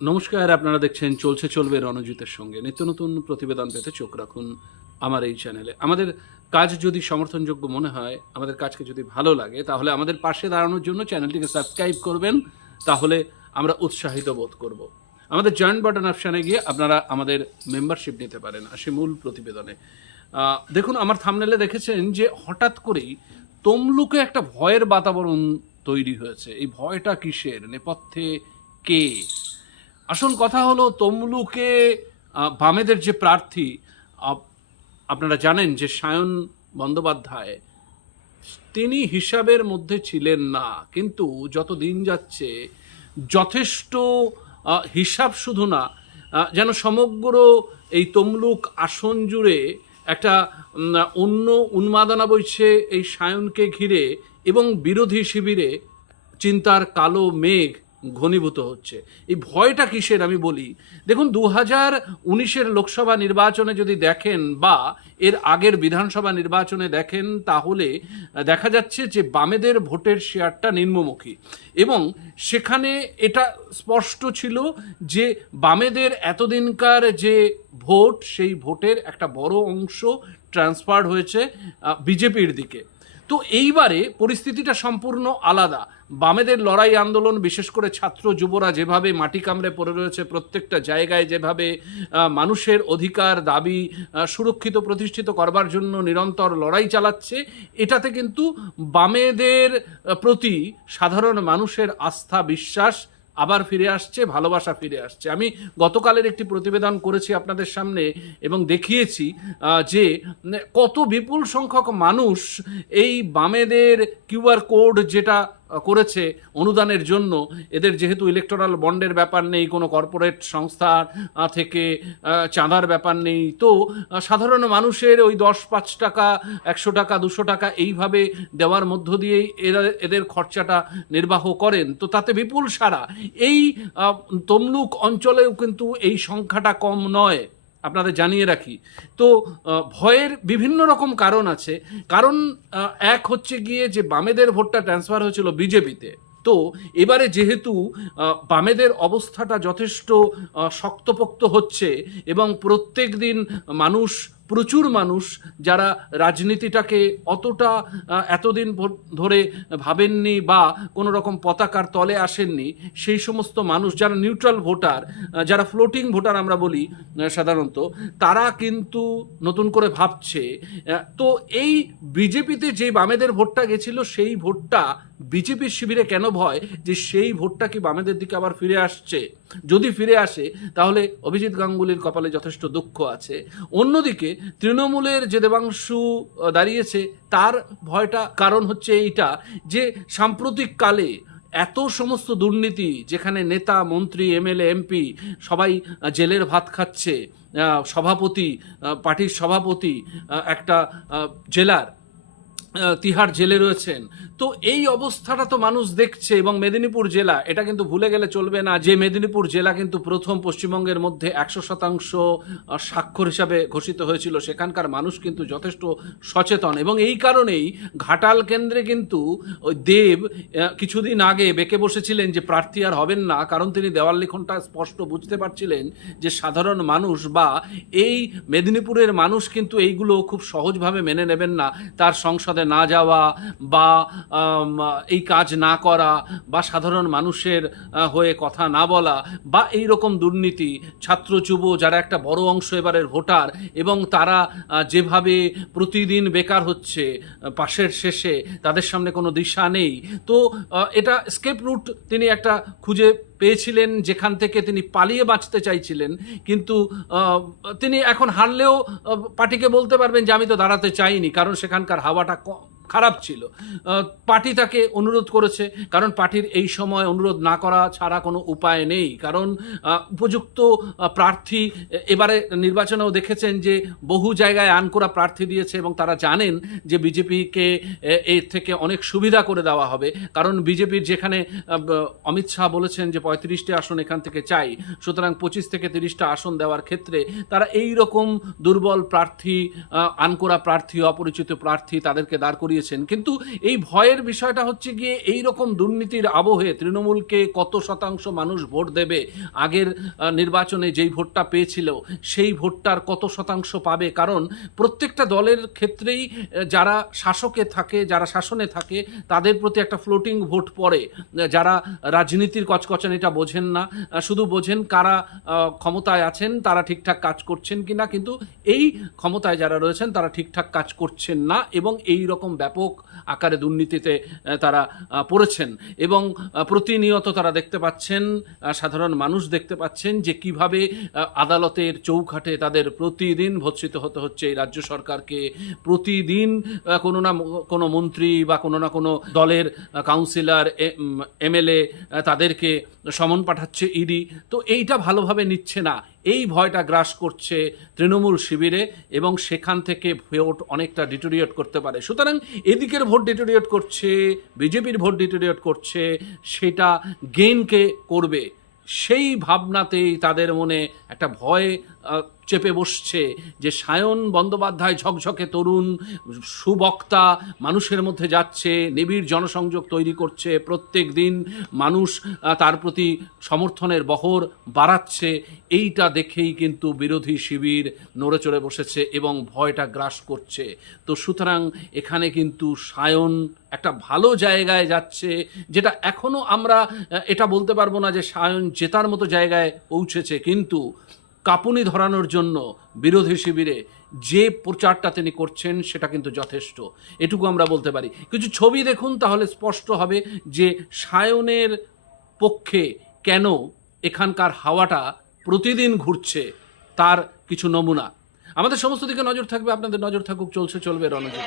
নমস্কার, আপনারা দেখছেন চলছে চলবে রণজিতের সঙ্গে। নিত্য নতুন প্রতিবেদন পেতে চোখ রাখুন আমার এই চ্যানেলে। আমাদের কাজ যদি সমর্থনযোগ্য মনে হয়, আমাদের কাজকে যদি ভালো লাগে, তাহলে আমাদের পাশে দাঁড়ানোর জন্য চ্যানেলটিকে সাবস্ক্রাইব করবেন। তাহলে আমরা উৎসাহিত বোধ করব। আমাদের জয়েন বাটন অপশানে গিয়ে আপনারা আমাদের মেম্বারশিপ নিতে পারেন। আসি মূল প্রতিবেদনে। দেখুন, আমার থাম্বনেলে দেখেছেন যে হঠাৎ করেই তমলুকে একটা ভয়ের বাতাবরণ তৈরি হয়েছে। এই ভয়টা কিসের? নেপথ্যে কে? আসল কথা হলো, তমলুকে বামেদের যে প্রার্থী, আপনারা জানেন যে সায়ন বন্দ্যোপাধ্যায়, তিনি হিসাবের মধ্যে ছিলেন না, কিন্তু যত দিন যাচ্ছে যথেষ্ট হিসাব শুধু না, যেন সমগ্র এই তমলুক আসন জুড়ে একটা অন্য উন্মাদনা বইছে এই সায়নকে ঘিরে, এবং বিরোধী শিবিরে চিন্তার কালো মেঘ ঘনীভূত হচ্ছে। এই ভয়টা কিসের আমি বলি। দেখুন, 2019-এর লোকসভা নির্বাচনে যদি দেখেন বা এর আগের বিধানসভা নির্বাচনে দেখেন, তাহলে দেখা যাচ্ছে যে বামেদের ভোটের শেয়ারটা নিম্নমুখী, এবং সেখানে এটা স্পষ্ট ছিল যে বামেদের এতদিনকার যে ভোট, সেই ভোটের একটা বড় অংশ ট্রান্সফার হয়েছে বিজেপির দিকে। তো এইবারে পরিস্থিতিটা সম্পূর্ণ আলাদা। বামেদের লড়াই আন্দোলন, বিশেষ করে ছাত্র যুবরা যেভাবে মাটি কামড়ে পড়ে রয়েছে প্রত্যেকটা জায়গায়, যেভাবে মানুষের অধিকার দাবি সুরক্ষিত প্রতিষ্ঠিত করবার জন্য নিরন্তর লড়াই চালাচ্ছে, এটাতে কিন্তু বামেদের প্রতি সাধারণ মানুষের আস্থা, বিশ্বাস আবার ফিরে আসছে, ভালোবাসা ফিরে আসছে। আমি গতকালের একটি প্রতিবেদন করেছি আপনাদের সামনে এবং দেখিয়েছি যে কত বিপুল সংখ্যক মানুষ এই বামেদের কিউআর কোড যেটা করেছে অনুদানের জন্য, এদের যেহেতু ইলেকটোরাল বন্ডের ব্যাপার নেই, কোনো কর্পোরেট সংস্থার থেকে চাঁদার ব্যাপার নেই, তো সাধারণ মানুষের ওই 10-5 টাকা, 100 টাকা, 200 টাকা এইভাবে দেওয়ার মধ্য দিয়েই এদের খরচাটা নির্বাহ করেন। তো তাতে বিপুল সারা এই তমলুক অঞ্চলেও কিন্তু এই সংখ্যাটা কম নয়, আপনাদের জানিয়ে রাখি। তো ভয়ের বিভিন্ন রকম কারণ আছে। কারণ এক হচ্ছে গিয়ে যে বামেদের ভোটটা ট্রান্সফার হয়েছিল বিজেপিতে। তো এবারে যেহেতু বামেদের অবস্থাটা যথেষ্ট শক্তপোক্ত হচ্ছে, এবং প্রত্যেক দিন প্রচুর মানুষ যারা রাজনীতিটাকে অতটা এতদিন ধরে ভাবেননি বা কোনো রকম পতাকার তলে আসেননি, সেই সমস্ত মানুষ যারা নিউট্রাল ভোটার, যারা ফ্লোটিং ভোটার আমরা বলি সাধারণত, তারা কিন্তু নতুন করে ভাবছে। তো এই বিজেপিতে যে বামেদের ভোটটা গেছিল, সেই ভোটটা বিজেপির শিবিরে কেন ভয় যে সেই ভোটটা কি বামেদের দিকে আবার ফিরে আসছে? যদি ফিরে আসে, তাহলে অভিজিৎ গাঙ্গুলির কপালে যথেষ্ট দুঃখ আছে। অন্যদিকে তৃণমূলের যে দেবাংশু দাঁড়িয়েছে, তার ভয়টা কারণ হচ্ছে এইটা যে সাম্প্রতিক কালে এত সমস্ত দুর্নীতি, যেখানে নেতা, মন্ত্রী, এমএলএ, এমপি সবাই জেলের ভাত খাচ্ছে, সভাপতি, পার্টির সভাপতি একটা জেলার তিহার জেলে রয়েছেন। তো এই অবস্থাটা তো মানুষ দেখছে, এবং মেদিনীপুর জেলা, এটা কিন্তু ভুলে গেলে চলবে না যে মেদিনীপুর জেলা কিন্তু প্রথম পশ্চিমবঙ্গের মধ্যে 100% স্বাক্ষর হিসাবে ঘোষিত হয়েছিল। সেখানকার মানুষ কিন্তু যথেষ্ট সচেতন, এবং এই কারণেই ঘাটাল কেন্দ্রে কিন্তু ওই দেব কিছুদিন আগে বেঁকে বসেছিলেন যে প্রার্থী আর হবেন না, কারণ তিনি দেওয়াল লিখনটা স্পষ্ট বুঝতে পারছিলেন যে সাধারণ মানুষ বা এই মেদিনীপুরের মানুষ কিন্তু এইগুলো খুব সহজভাবে মেনে নেবেন না। তার সংসদে না যাওয়া বা এই কাজ না করা, বা সাধারণ মানুষের হয়ে কথা না বলা, বা এই রকম দুর্নীতি, ছাত্র যুব যারা একটা বড় অংশ এবারের ভোটার, এবং তারা যেভাবে প্রতিদিন বেকার হচ্ছে পাশের শেষে, তাদের সামনে কোনো দিশা নেই। তো এটা স্কেপ রুট তিনি একটা খুঁজে পেয়েছিলেন, যেখান থেকে তিনি পালিয়ে বাঁচতে চাইছিলেন। কিন্তু তিনি এখন হারলেও পার্টিকে বলতে পারবেন যে আমি তো দাঁড়াতে চাইনি, কারণ সেখানকার হাওয়াটা খারাপ ছিল। পার্টি তাকে অনুরোধ করেছে, কারণ পার্টির এই সময় অনুরোধ না করা ছাড়া কোনো উপায় নেই, কারণ উপযুক্ত প্রার্থী এবারে নির্বাচনেও দেখেছেন যে বহু জায়গায় আনকোরা প্রার্থী দিয়েছে, এবং তারা জানেন যে বিজেপিকে এর থেকে অনেক সুবিধা করে দেওয়া হবে। কারণ বিজেপির যেখানে অমিত শাহ বলেছেন যে 35টি আসন এখান থেকে চাই, সুতরাং 25 থেকে 30টা আসন দেওয়ার ক্ষেত্রে তারা এই রকম দুর্বল প্রার্থী, আনকোরা প্রার্থী, অপরিচিত প্রার্থী তাদেরকে দাঁড় করিয়ে দিয়েছেন, কিন্তু এই ভয়ের বিষয়টা হচ্ছে গিয়ে এই রকম দুর্নীতির আবহে তৃণমূলকে কত শতাংশ মানুষ ভোট দেবে, আগের নির্বাচনে যেই ভোটটা পেয়েছিল সেই ভোটটার কত শতাংশ পাবে, কারণ প্রত্যেকটা দলের ক্ষেত্রেই যারা শাসকে থাকে, যারা শাসনে থাকে, তাদের প্রতি একটা ফ্লোটিং ভোট পড়ে। যারা রাজনীতির কচকচানিটা বোঝেন না, শুধু বোঝেন কারা ক্ষমতায় আছেন, তারা ঠিকঠাক কাজ করছেন কিনা, কিন্তু এই ক্ষমতায় যারা রয়েছেন তারা ঠিকঠাক কাজ করছেন না এবং এই রকম ব্যাপক আকারে দুর্নীতিতে তারা পড়েছেন এবং প্রতিনিয়ত তারা দেখতে পাচ্ছেন, সাধারণ মানুষ দেখতে পাচ্ছেন যে কিভাবে আদালতের চৌখাটে তাদের প্রতিদিন ভর্ৎসিত হতে হচ্ছে এই রাজ্য সরকারকে। প্রতিদিন কোনো না কোনো মন্ত্রী বা কোনো না কোনো দলের কাউন্সিলর, এমএলএ তাদেরকে সমন পাঠাচ্ছে ইডি। তো এইটা ভালোভাবে নিচ্ছে না, এই ভয়টা গ্রাস করছে তৃণমূল শিবিরে এবং সেখান থেকে ভোট অনেকটা ডিটোরিয়েট করতে পারে। সুতরাং এদিকের ভোট ডিটোরিয়েট করছে, বিজেপির ভোট ডিটোরিয়েট করছে, সেটা গেইনকে করবে সেই ভাবনাতেই তাদের মনে একটা ভয় চেপে বসছে যে সায়ন বন্দ্যোপাধ্যায় ঝকঝকে তরুণ সুবক্তা মানুষের মধ্যে যাচ্ছে, নিবিড় জনসংযোগ তৈরি করছে, প্রত্যেক দিন মানুষ তার প্রতি সমর্থনের বহর বাড়াচ্ছে। এইটা দেখেই কিন্তু বিরোধী শিবির নড়ে চড়ে বসেছে এবং ভয়টা গ্রাস করছে। তো সুতরাং এখানে কিন্তু সায়ন একটা ভালো জায়গায় যাচ্ছে, যেটা এখনও আমরা এটা বলতে পারবো না যে সায়ন জেতার মতো জায়গায় পৌঁছেছে, কিন্তু কাঁপুনি ধরানোর জন্য বিরোধী শিবিরে যে প্রচারটা তিনি করছেন সেটা কিন্তু যথেষ্ট, এটুকু আমরা বলতে পারি। কিছু ছবি দেখুন তাহলে স্পষ্ট হবে যে সায়নের পক্ষে কেন এখানকার হাওয়াটা প্রতিদিন ঘুরছে, তার কিছু নমুনা। আমাদের সমস্ত দিকে নজর থাকবে, আপনাদের নজর থাকুক চলছে চলবে রণজিৎ।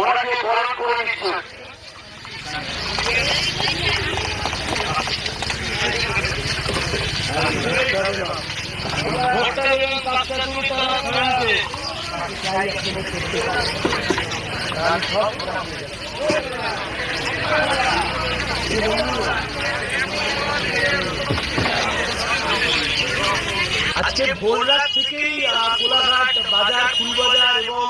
ওনাকে বরণ করে দিচ্ছে। ভোটটা দেবেন কাজটা শুরু করা ফ্রেন্ডকে আজকে ভোর রাত থেকেই কোলাঘাট বাজার ফুলবাজার এবং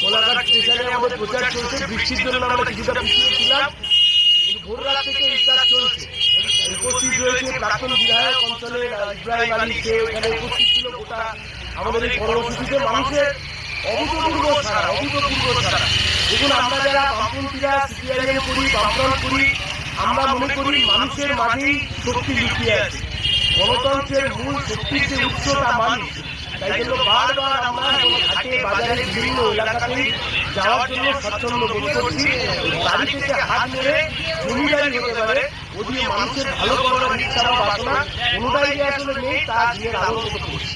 কোলাঘাট স্টেশনে আমাদের প্রচার চলছে। বৃষ্টির জন্য আমরা কিছুটা পিছিয়ে ছিলাম, কিন্তু ভোর রাত থেকে এই কাজ চলছে। উপস্থিত রয়েছে প্রাক্তন বিধায়ক অঞ্চলের ইব্রাহিম আলী, সে এখানে উপস্থিত ছিল। গোটা আমাদের এই কর্মসূচিতে মানুষের অভূতপূর্ব ছাড়া দেখুন, আমরা যারা বামপন্থীরা সিপিআইএম করি, বামফ্রন্ট করি, আমরা মনে করি মানুষের মাঝেই শক্তি লুকিয়ে আছে। গণতন্ত্রের মূল শক্তির যে উৎস তা মানুষ। তাই জন্য বারবার আমরা হাটে বাজারে বিভিন্ন এলাকাতেই যাওয়ার জন্য স্বাচ্ছন্দ্য বোধ করছি। বাড়ি থেকে হাত মেরে জমিদারি হতে পারে, ওদিকে মানুষের ভালো করার ইচ্ছা বা বাসনা কোনোটাই আসলে নেই, তা দিয়ে আলোচনা করছি।